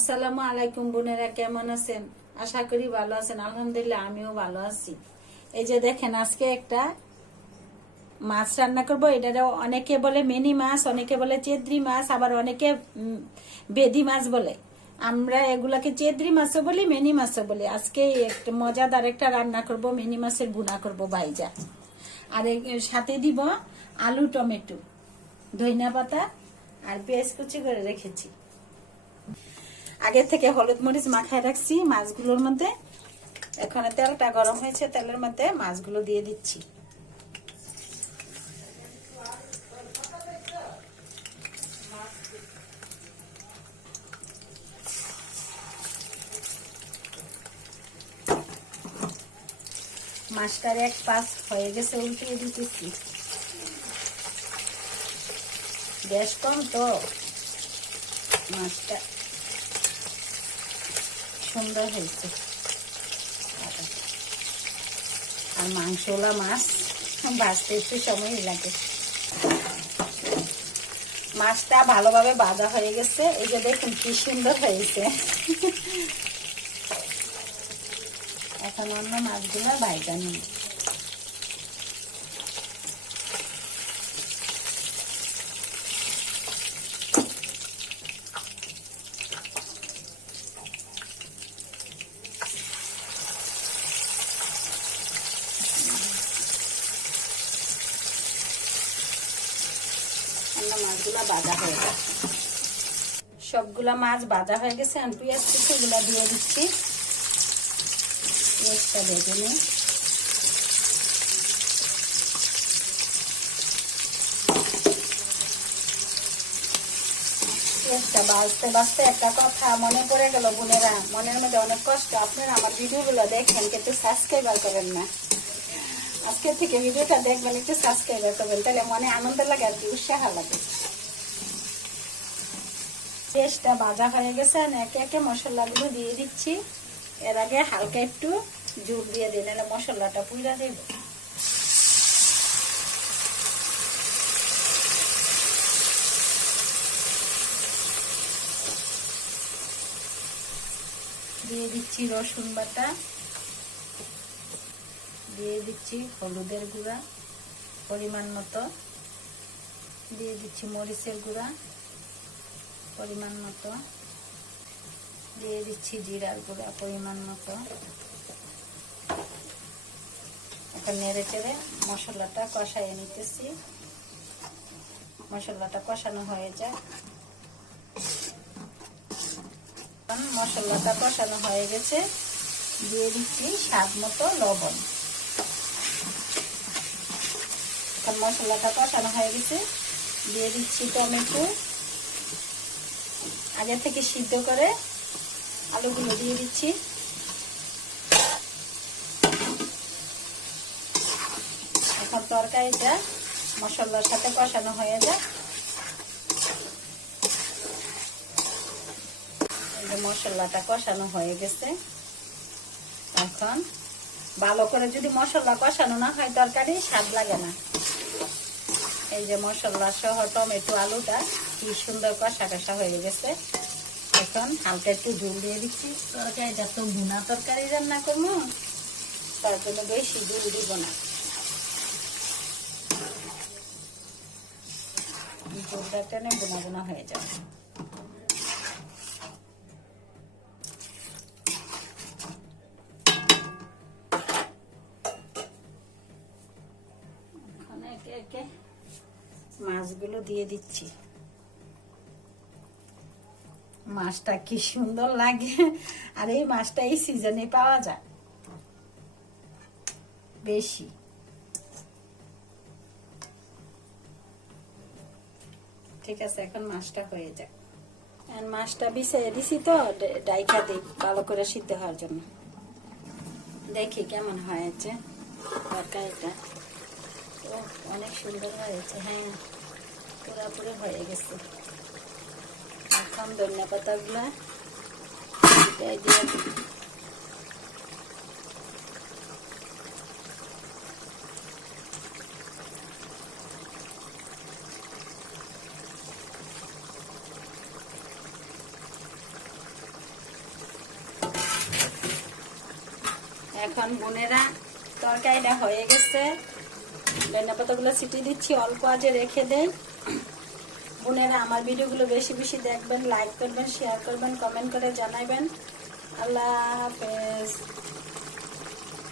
আসসালামু আলাইকুম বোনেরা, কেমন আছেন? আশা করি ভালো আছেন। আলহামদুলিল্লাহ আমিও ভালো আছি। এই যে দেখেন, আজকে একটা মাছ রান্না করব। এটা অনেকে বলে মিনি মাছ, অনেকে বলে চেদ্রি মাছ, আবার অনেকে বেদি মাছ বলে। আমরা এগুলাকে চেদ্রি মাছও বলি, মিনি মাছও বলি। আজকে একটা মজাদার একটা রান্না করব, মিনি মাছের ভুনা করব ভাইজা। আর সাথে দিব আলু, টমেটো, ধনিয়া পাতা আর পেঁয়াজ কুচি করে রেখেছি। আগে থেকে হলুদ মরিচ মাখায় রাখছি মাছগুলোর মধ্যে। এখন তেলটা গরম হয়েছে, তেলের মধ্যে মাছগুলো দিয়ে দিচ্ছি। মাছটার এক পাশ হয়ে গেছে, উল্টিয়ে দিতেছি। গ্যাস কম তো মাছটা সুন্দর হয়েছে। আর মাংসওয়ালা মাছ ভাজতে একটু সময় লাগে। মাছটা ভালোভাবে ভাজা হয়ে গেছে। এই যে দেখুন কি সুন্দর হয়েছে। এখন অন্য মাছগুলো ভাজা নিই। মাছগুলা ভাজা হয়ে গেছে, সবগুলা মাছ ভাজা হয়ে গেছে। আমি পেঁয়াজ কুচিগুলা দিয়ে দিচ্ছি। পেঁয়াজটা ভেজে নিই। পেঁয়াজটা ভাজতে ভাজতে একটা কথা মনে পড়ে গেল বোনেরা, মনের মধ্যে অনেক কষ্ট। আপনারা আমার ভিডিওগুলো দেখেন কিন্তু সাবস্ক্রাইবার করেন না। আজকে থেকে ভিডিওটা দেখবেন, একটু সাবস্ক্রাইবার করবেন, তাহলে মনে আনন্দ লাগে আর কি, উৎসাহ লাগে। পেঁয়াজটা ভাজা হয়ে গেছে, একে একে মশলাগুলো দিয়ে দিচ্ছি। এর আগে হালকা একটু জল দিয়ে দিই, নাহলে মশলাটা পুড়া দেব। দিয়ে দিচ্ছি রসুন বাটা, দিয়ে দিচ্ছি হলুদের গুঁড়া পরিমাণ মতো, দিয়ে দিচ্ছি মরিচের গুঁড়া পরিমাণ মতো, দিয়ে দিচ্ছি জিরার গুঁড়া পরিমাণ মতো। এখন নেড়ে চেড়ে মশলাটা কষাইয়ে নিতেছি। মশলাটা কষানো হয়ে যায়। মশলাটা কষানো হয়ে গেছে, দিয়ে দিচ্ছি স্বাদ মতো লবণ। এখন মশলাটা কষানো হয়ে গেছে, দিয়ে দিচ্ছি টমেটো। আগে থেকে সিদ্ধ করে আলুগুলো দিয়ে দিচ্ছি। এখন তরকারিটা মশলার সাথে কষানো হয়ে যায়। মশলাটা কষানো হয়ে গেছে। এখন ভালো করে যদি মশলা কষানো না হয় তরকারি স্বাদ লাগে না। এই যে মশলা সহ টমেটো আলুটা কি সুন্দর কষা কষা হয়ে গেছে। এখন হালকা একটু ঝোল দিয়ে দিচ্ছি। তরকারিটা তো ভুনা তরকারি রান্না করবো, তার জন্য বেশি ঝোল দিব না। ঝোলটা টেনে বোনা বোনা হয়ে যাবে। একে একে মাছগুলো দিয়ে দিচ্ছি। মাছটা কি সুন্দর লাগে। আর এই মাছটা এই সিজনে পাওয়া যায় বেশি। ঠিক আছে, এখন মাছটা হয়ে যায়। মাছটা বিছিয়ে দিছি তো ডাইকা দিই ভালো করে সিদ্ধ হওয়ার জন্য। দেখি কেমন হয়েছে তরকারিটা। ও অনেক সুন্দর হয়েছে। হ্যাঁ, পুরোপুরি হয়ে গেছে। এখন ধনিয়া পাতাগুলা দিয়ে দিই। এখন বোনেরা তরকারিটা হয়ে গেছে, ধনিয়া পাতাগুলো ছিটিয়ে দিচ্ছি, অল্প আজে রেখে দেই। বোনেরা আমার ভিডিওগুলো বেশি বেশি দেখবেন, লাইক করবেন, শেয়ার করবেন, কমেন্ট করে জানাবেন। আল্লাহ হাফেজ।